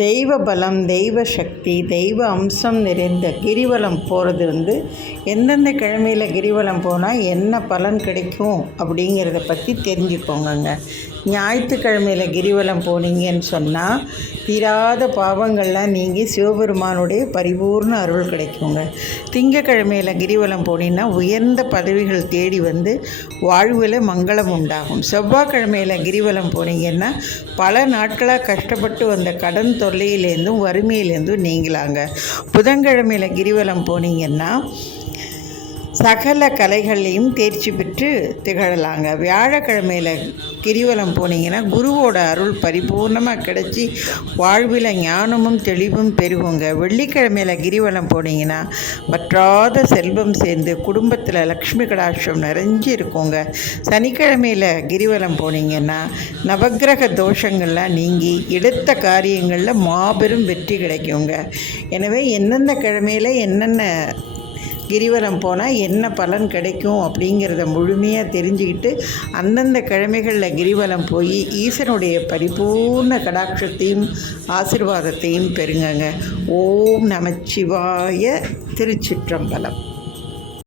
தெய்வ பலம், தெய்வ சக்தி, தெய்வ அம்சம் நிறைந்த கிரிவலம் போகிறது எந்தெந்த கிழமையில் கிரிவலம் போனால் என்ன பலன் கிடைக்கும் அப்படிங்கிறத பற்றி தெரிஞ்சுக்கோங்க. ஞாயிற்றுக்கிழமையில் கிரிவலம் போனீங்கன்னு சொன்னால் தீராத பாவங்கள்லாம் நீங்கி சிவபெருமானுடைய பரிபூர்ண அருள் கிடைக்குங்க. திங்கக்கிழமையில் கிரிவலம் போனீங்கன்னா உயர்ந்த பதவிகள் தேடி வந்து வாழ்வில் மங்களம் உண்டாகும். செவ்வாய்க்கிழமையில் கிரிவலம் போனீங்கன்னா பல நாட்களாக கஷ்டப்பட்டு வந்த கடன் தொல்லையிலேருந்தும் வறுமையிலேருந்தும் நீங்களாங்க. புதன்கிழமையில் கிரிவலம் போனீங்கன்னா சகல கலைகளையும் தேர்ச்சி பெற்று திகழலாங்க. வியாழக்கிழமையில் கிரிவலம் போனீங்கன்னா குருவோட அருள் பரிபூர்ணமாக கிடச்சி வாழ்வில் ஞானமும் தெளிவும் பெருகுங்க. வெள்ளிக்கிழமையில் கிரிவலம் போனீங்கன்னா வற்றாத செல்வம் சேர்ந்து குடும்பத்தில் லக்ஷ்மி கடாட்சம் நிறைஞ்சி இருக்குங்க. சனிக்கிழமையில் கிரிவலம் போனீங்கன்னா நவக்கிரக தோஷங்கள்லாம் நீங்கி எடுத்த காரியங்களில் மாபெரும் வெற்றி கிடைக்குங்க. எனவே எந்தெந்த கிழமையில் என்னென்ன கிரிவலம் போனால் என்ன பலன் கிடைக்கும் அப்படிங்கிறத முழுமையாக தெரிஞ்சுக்கிட்டு அந்தந்த கிழமைகளில் கிரிவலம் போய் ஈசனுடைய பரிபூர்ண கடாட்சத்தையும் ஆசீர்வாதத்தையும் பெறுங்கங்க. ஓம் நமச்சிவாய. திருச்சிற்றம்பலம்.